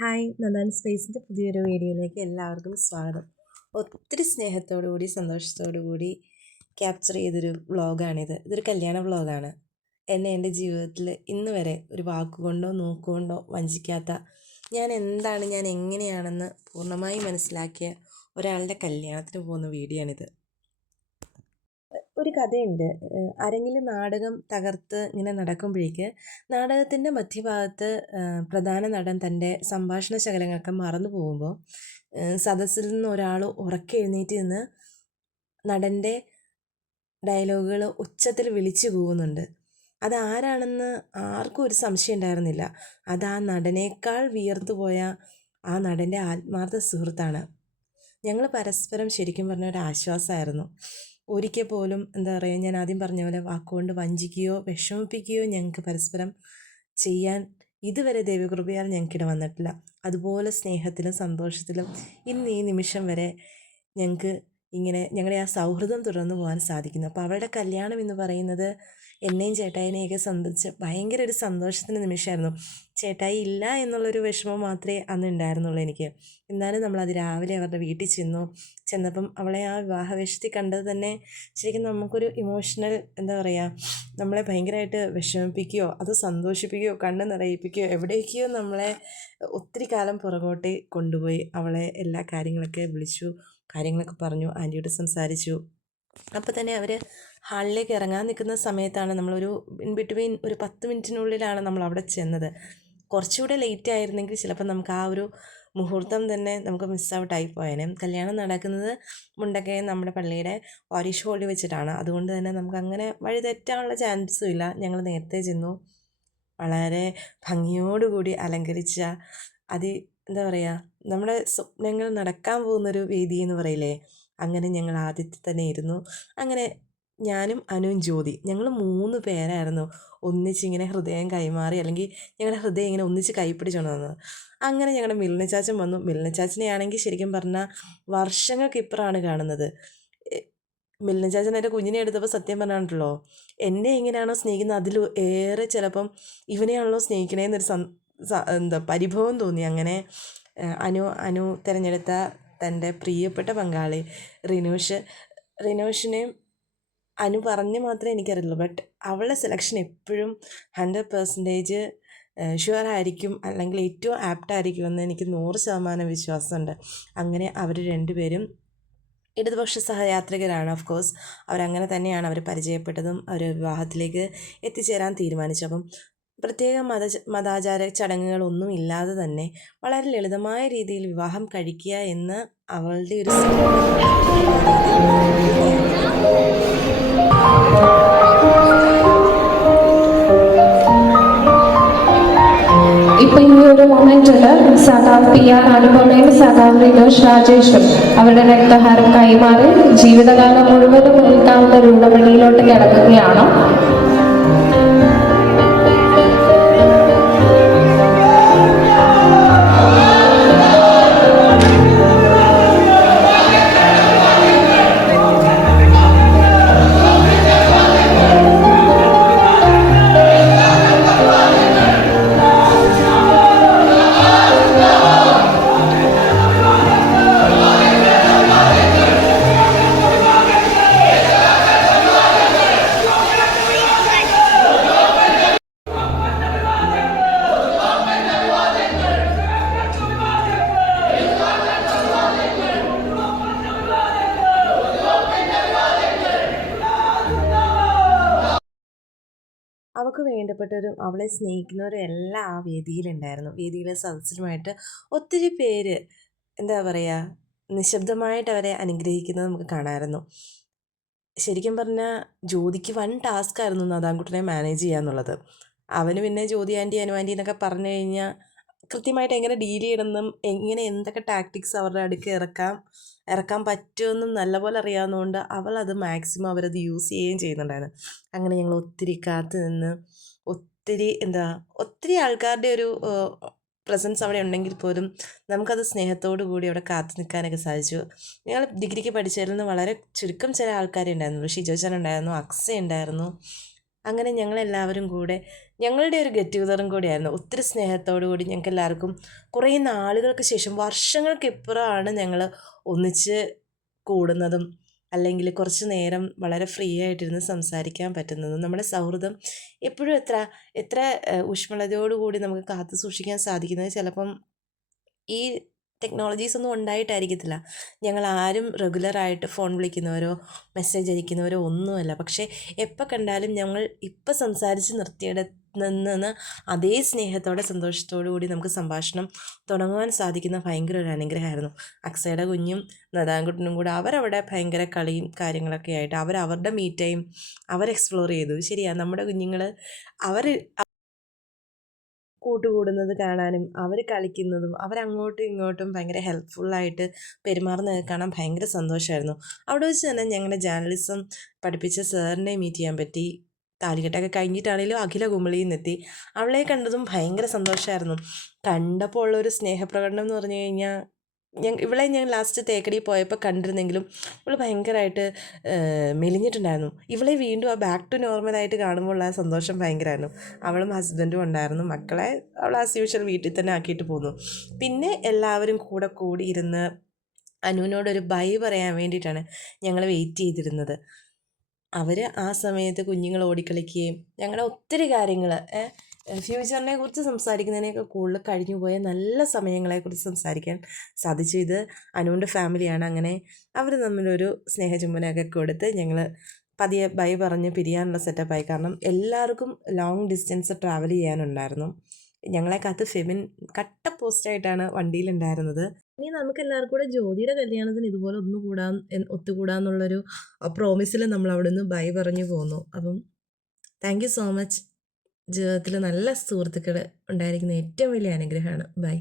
Hi, Nandan സ്പേസിൻ്റെ പുതിയൊരു വീഡിയോയിലേക്ക് എല്ലാവർക്കും സ്വാഗതം. ഒത്തിരി സ്നേഹത്തോടു കൂടി സന്തോഷത്തോടു കൂടി ക്യാപ്ചർ ചെയ്തൊരു വ്ളോഗാണിത്. ഇതൊരു കല്യാണ വ്ളോഗാണ്. എന്നെ എൻ്റെ ജീവിതത്തിൽ ഇന്ന് വരെ ഒരു വാക്കുകൊണ്ടോ നോക്കുകൊണ്ടോ വഞ്ചിക്കാത്ത, ഞാൻ എങ്ങനെയാണെന്ന് പൂർണ്ണമായി മനസ്സിലാക്കിയ ഒരാളുടെ കല്യാണത്തിന് പോകുന്ന വീഡിയോ ആണിത്. ഒരു കഥയുണ്ട്. അരങ്ങിൽ നാടകം തകർത്ത് ഇങ്ങനെ നടക്കുമ്പോഴേക്ക് നാടകത്തിൻ്റെ മധ്യഭാഗത്ത് പ്രധാന നടൻ തൻ്റെ സംഭാഷണ ശകലങ്ങളൊക്കെ മറന്നു പോകുമ്പോൾ സദസ്സിൽ നിന്ന് ഒരാൾ ഉറക്കെ എഴുന്നേറ്റ് നിന്ന് നടൻ്റെ ഡയലോഗുകൾ ഉച്ചത്തിൽ വിളിച്ചു പോകുന്നുണ്ട്. അതാരാണെന്ന് ആർക്കും ഒരു സംശയം ഉണ്ടായിരുന്നില്ല. അത് ആ നടനേക്കാൾ വിയർത്തു പോയ ആ നടൻ്റെ ആത്മാർത്ഥ സുഹൃത്താണ്. ഞങ്ങൾ പരസ്പരം ശരിക്കും പറഞ്ഞ ഒരു ആശ്വാസമായിരുന്നു. ഒരിക്കൽ പോലും എന്താ പറയുക, ഞാൻ ആദ്യം പറഞ്ഞ പോലെ വാക്കുകൊണ്ട് വഞ്ചിക്കുകയോ വിഷമിപ്പിക്കുകയോ ഞങ്ങൾക്ക് പരസ്പരം ചെയ്യാൻ ഇതുവരെ ദൈവകൃപയാൽ ഞങ്ങൾക്കിട വന്നിട്ടില്ല. അതുപോലെ സ്നേഹത്തിലും സന്തോഷത്തിലും ഇന്ന് ഈ നിമിഷം വരെ ഞങ്ങൾക്ക് ഇങ്ങനെ ഞങ്ങളുടെ ആ സൗഹൃദം തുടർന്നു പോകാൻ സാധിക്കുന്നു. അപ്പോൾ അവളുടെ കല്യാണം എന്ന് പറയുന്നത് എന്നെയും ചേട്ടായിനെയൊക്കെ സംബന്ധിച്ച് ഭയങ്കര ഒരു സന്തോഷത്തിൻ്റെ നിമിഷമായിരുന്നു. ചേട്ടായി ഇല്ല എന്നുള്ളൊരു വിഷമം മാത്രമേ അന്ന് ഉണ്ടായിരുന്നുള്ളൂ എനിക്ക്. എന്നാലും നമ്മളത് രാവിലെ അവരുടെ വീട്ടിൽ ചെന്നപ്പം അവളെ ആ വിവാഹവേഷത്തിൽ കണ്ടത് തന്നെ ശരിക്കും നമുക്കൊരു ഇമോഷണൽ എന്താ പറയുക, നമ്മളെ ഭയങ്കരമായിട്ട് വിഷമിപ്പിക്കുകയോ അത് സന്തോഷിപ്പിക്കുകയോ കണ്ണ് നിറയിപ്പിക്കുകയോ എവിടേക്കോ നമ്മളെ ഒത്തിരി കാലം പുറകോട്ട് കൊണ്ടുപോയി. അവളെ എല്ലാ കാര്യങ്ങളൊക്കെ വിളിച്ചു, കാര്യങ്ങളൊക്കെ പറഞ്ഞു, ആൻറ്റിയോട് സംസാരിച്ചു. അപ്പോൾ തന്നെ അവർ ഹാളിലേക്ക് ഇറങ്ങാൻ നിൽക്കുന്ന സമയത്താണ് നമ്മളൊരു ഇൻ ബിറ്റ്വീൻ ഒരു 10 മിനിറ്റിനുള്ളിലാണ് നമ്മൾ അവിടെ ചെന്നത്. കുറച്ചുകൂടെ ലേറ്റ് ആയിരുന്നെങ്കിൽ ചിലപ്പോൾ നമുക്ക് ആ ഒരു മുഹൂർത്തം തന്നെ നമുക്ക് മിസ് ഔട്ടായി പോയേനെ. കല്യാണം നടക്കുന്നത് മുണ്ടക്കയം നമ്മുടെ പള്ളിയുടെ പാരിഷ് ഹോളിൽ വെച്ചിട്ടാണ്. അതുകൊണ്ട് തന്നെ നമുക്ക് അങ്ങനെ വഴി തെറ്റാനുള്ള ചാൻസും ഇല്ല. ഞങ്ങൾ നേരത്തെ ചെന്നു. വളരെ ഭംഗിയോടുകൂടി അലങ്കരിച്ച എന്താ പറയുക, നമ്മുടെ സ്വപ്നങ്ങൾ നടക്കാൻ പോകുന്നൊരു വേദി എന്ന് പറയില്ലേ, അങ്ങനെ ഞങ്ങൾ ആദ്യത്തെ തന്നെ ഇരുന്നു. അങ്ങനെ ഞാനും അനുവും ജ്യോതി ഞങ്ങൾ 3 പേരായിരുന്നു ഒന്നിച്ചിങ്ങനെ ഹൃദയം കൈമാറി, അല്ലെങ്കിൽ ഞങ്ങളുടെ ഹൃദയം ഇങ്ങനെ ഒന്നിച്ച് കൈപ്പിടിച്ചുകൊണ്ട് വന്നത്. അങ്ങനെ ഞങ്ങളുടെ മിൽനച്ചാച്ചൻ വന്നു. മിൽനച്ചാച്ചനെയാണെങ്കിൽ ശരിക്കും പറഞ്ഞാൽ വർഷങ്ങൾക്കിപ്പുറമാണ് കാണുന്നത്. മിൽനച്ചാച്ചൻ എൻ്റെ കുഞ്ഞിനെ എടുത്തപ്പോൾ സത്യം പറഞ്ഞിട്ടുള്ളൂ, എന്നെ എങ്ങനെയാണോ സ്നേഹിക്കുന്നത് അതിൽ ഏറെ ചിലപ്പം ഇവനെയാണല്ലോ സ്നേഹിക്കണേന്നൊരു പരിഭവം തോന്നി. അങ്ങനെ അനു തിരഞ്ഞെടുത്ത തൻ്റെ പ്രിയപ്പെട്ട പങ്കാളി റിനോഷിനെ അനു പറഞ്ഞ് മാത്രമേ എനിക്കറിയുള്ളൂ. ബട്ട് അവളുടെ സെലക്ഷൻ എപ്പോഴും 100% ഷുവറായിരിക്കും, അല്ലെങ്കിൽ ഏറ്റവും ആപ്റ്റായിരിക്കുമെന്ന് എനിക്ക് 100% വിശ്വാസമുണ്ട്. അങ്ങനെ അവർ രണ്ടുപേരും ഇടതുപക്ഷ സഹയാത്രികരാണ്. ഓഫ് കോഴ്സ് അവരങ്ങനെ തന്നെയാണ് അവർ പരിചയപ്പെട്ടതും അവർ വിവാഹത്തിലേക്ക് എത്തിച്ചേരാൻ തീരുമാനിച്ചു. അപ്പം പ്രത്യേക മതാചാര ചടങ്ങുകളൊന്നും ഇല്ലാതെ തന്നെ വളരെ ലളിതമായ രീതിയിൽ വിവാഹം കഴിക്കുക എന്ന് അവളുടെ ഒരു ഇപ്പൊ ഈ ഒരു മൊമെന്റില് സഖാവ് PR അനുപമയും സഖാവ് റിനോഷ് രാജേഷും അവരുടെ രക്തഹാരം കൈമാറി ജീവിതകാലം മുഴുവനും നിൽക്കാവുന്ന ഒരു ഉടമ്പടിയിലോട്ട് കിടക്കുകയാണ്. അവൾക്ക് വേണ്ടപ്പെട്ടവരും അവളെ സ്നേഹിക്കുന്നവരും എല്ലാം ആ വേദിയിലുണ്ടായിരുന്നു. വേദിയിലെ സദസ്സിലുമായിട്ട് ഒത്തിരി പേര് എന്താ പറയുക, നിശബ്ദമായിട്ട് അവരെ അനുഗ്രഹിക്കുന്നത് നമുക്ക് കാണാമായിരുന്നു. ശരിക്കും പറഞ്ഞാൽ ജ്യോതിക്ക് വൻ ടാസ്ക്കായിരുന്നു നാദാൻകുട്ടനെ മാനേജ് ചെയ്യുക എന്നുള്ളത്. അവന് പിന്നെ ജ്യോതി ആൻറ്റി അനു ആൻറ്റി എന്നൊക്കെ പറഞ്ഞു കഴിഞ്ഞാൽ കൃത്യമായിട്ട് എങ്ങനെ ഡീൽ ചെയ്യണമെന്നും എങ്ങനെ എന്തൊക്കെ ടാക്ടിക്സ് അവരുടെ അടുക്ക് ഇറക്കാൻ പറ്റുമെന്നും നല്ലപോലെ അറിയാവുന്നതുകൊണ്ട് അവളത് മാക്സിമം അവരത് യൂസ് ചെയ്യുകയും ചെയ്യുന്നുണ്ടായിരുന്നു. അങ്ങനെ ഞങ്ങൾ ഒത്തിരി കാത്തു നിന്ന് ഒത്തിരി ആൾക്കാരുടെ ഒരു പ്രസൻസ് അവിടെ ഉണ്ടെങ്കിൽ പോലും നമുക്കത് സ്നേഹത്തോടു കൂടി അവിടെ കാത്തു നിൽക്കാനൊക്കെ സാധിച്ചു. ഞങ്ങൾ ഡിഗ്രിക്ക് പഠിച്ചതിൽ നിന്ന് വളരെ ചുരുക്കം ചില ആൾക്കാരെ ഉണ്ടായിരുന്നുള്ളൂ. ഷിജോച്ചൻ ഉണ്ടായിരുന്നു, അക്സ ഉണ്ടായിരുന്നു. അങ്ങനെ ഞങ്ങളെല്ലാവരും കൂടെ ഞങ്ങളുടെ ഒരു ഗെറ്റ് ടുഗദറും കൂടിയായിരുന്നു. ഒത്തിരി സ്നേഹത്തോടു കൂടി ഞങ്ങൾക്ക് എല്ലാവർക്കും കുറേ നാളുകൾക്ക് ശേഷം വർഷങ്ങൾക്കിപ്പുറമാണ് ഞങ്ങൾ ഒന്നിച്ച് കൂടുന്നതും അല്ലെങ്കിൽ കുറച്ച് നേരം വളരെ ഫ്രീ ആയിട്ടിരുന്ന് സംസാരിക്കാൻ പറ്റുന്നതും. നമ്മുടെ സൗഹൃദം എപ്പോഴും എത്ര എത്ര ഊഷ്മളതയോടുകൂടി നമുക്ക് കാത്തു സൂക്ഷിക്കാൻ സാധിക്കുന്നത് ചിലപ്പം ഈ ടെക്നോളജീസ് ഒന്നും ഉണ്ടായിട്ടായിരിക്കത്തില്ല. ഞങ്ങൾ ആരും റെഗുലറായിട്ട് ഫോൺ വിളിക്കുന്നവരോ മെസ്സേജ് അയക്കുന്നവരോ ഒന്നുമല്ല. പക്ഷേ എപ്പോൾ കണ്ടാലും ഞങ്ങൾ ഇപ്പം സംസാരിച്ച് നിർത്തിയിടത്ത് നിന്ന് അതേ സ്നേഹത്തോടെ സന്തോഷത്തോടു കൂടി നമുക്ക് സംഭാഷണം തുടങ്ങുവാൻ സാധിക്കുന്ന ഭയങ്കര ഒരു അനുഗ്രഹമായിരുന്നു. അക്സയുടെ കുഞ്ഞും നദാൻകുട്ടനും കൂടെ അവരവിടെ ഭയങ്കര കളിയും കാര്യങ്ങളൊക്കെ ആയിട്ട് അവരവരുടെ മീ ടൈം അവർ എക്സ്പ്ലോർ ചെയ്തു. ശരിയാണ്, നമ്മുടെ കുഞ്ഞുങ്ങൾ അവർ കൂട്ടുകൂടുന്നത് കാണാനും അവർ കളിക്കുന്നതും അവരങ്ങോട്ടും ഇങ്ങോട്ടും ഭയങ്കര ഹെൽപ്ഫുള്ളായിട്ട് പെരുമാറുന്നത് കാണാൻ ഭയങ്കര സന്തോഷമായിരുന്നു. അവിടെ വെച്ച് തന്നെ ഞങ്ങളുടെ ജേർണലിസം പഠിപ്പിച്ച സാറിനെ മീറ്റ് ചെയ്യാൻ പറ്റി. താലികെട്ടൊക്കെ കഴിഞ്ഞിട്ടാണെങ്കിലും അഖില കുമളിയിൽ നിന്നെത്തി. അവളെ കണ്ടതും ഭയങ്കര സന്തോഷമായിരുന്നു. കണ്ടപ്പോൾ ഉള്ളൊരു സ്നേഹപ്രകടനം എന്ന് പറഞ്ഞു കഴിഞ്ഞാൽ ഇവളെ ഞാൻ ലാസ്റ്റ് തേക്കടി പോയപ്പോൾ കണ്ടിരുന്നെങ്കിലും ഇവൾ ഭയങ്കരമായിട്ട് മെലിഞ്ഞിട്ടുണ്ടായിരുന്നു. ഇവളെ വീണ്ടും ആ ബാക്ക് ടു നോർമലായിട്ട് കാണുമ്പോൾ ആ സന്തോഷം ഭയങ്കരമായിരുന്നു. അവളും ഹസ്ബൻഡും ഉണ്ടായിരുന്നു. മക്കളെ അവൾ ആസ് യൂഷ്വൽ വീട്ടിൽ തന്നെ ആക്കിയിട്ട് പോന്നു. പിന്നെ എല്ലാവരും കൂടെ കൂടിയിരുന്ന് അനുവിനോടൊരു ബൈ പറയാൻ വേണ്ടിയിട്ടാണ് ഞങ്ങൾ വെയിറ്റ് ചെയ്തിരുന്നത്. അവർ ആ സമയത്ത് കുഞ്ഞുങ്ങൾ ഓടിക്കളിക്കുകയും ഞങ്ങളുടെ ഒത്തിരി കാര്യങ്ങൾ ഫ്യൂച്ചറിനെ കുറിച്ച് സംസാരിക്കുന്നതിനേക്കാൾ കൂടുതൽ കഴിഞ്ഞു പോയ നല്ല സമയങ്ങളെക്കുറിച്ച് സംസാരിക്കാൻ സാധിച്ചു. ഇത് അനുവിൻ്റെ ഫാമിലിയാണ്. അങ്ങനെ അവർ തമ്മിലൊരു സ്നേഹചുംബനമൊക്കെ കൊടുത്ത് ഞങ്ങൾ പതിയെ ബൈ പറഞ്ഞ് പിരിയാനുള്ള സെറ്റപ്പായി. കാരണം എല്ലാവർക്കും ലോങ് ഡിസ്റ്റൻസ് ട്രാവൽ ചെയ്യാനുണ്ടായിരുന്നു. ഞങ്ങളെ കാത്ത് ഫെമിൻ കട്ട പോസ്റ്റായിട്ടാണ് വണ്ടിയിലുണ്ടായിരുന്നത്. ഇനി നമുക്ക് എല്ലാവർക്കും കൂടെ ജ്യോതിയുടെ കല്യാണത്തിന് ഇതുപോലെ ഒത്തുകൂടാന്നുള്ളൊരു പ്രോമിസിൽ നമ്മൾ അവിടെ നിന്ന് ബൈ പറഞ്ഞു പോന്നു. അപ്പം താങ്ക് യു സോ മച്ച്. ജീവിതത്തിൽ നല്ല സുഹൃത്തുക്കൾ ഉണ്ടായിരിക്കുന്ന ഏറ്റവും വലിയ അനുഗ്രഹമാണ്. ബൈ.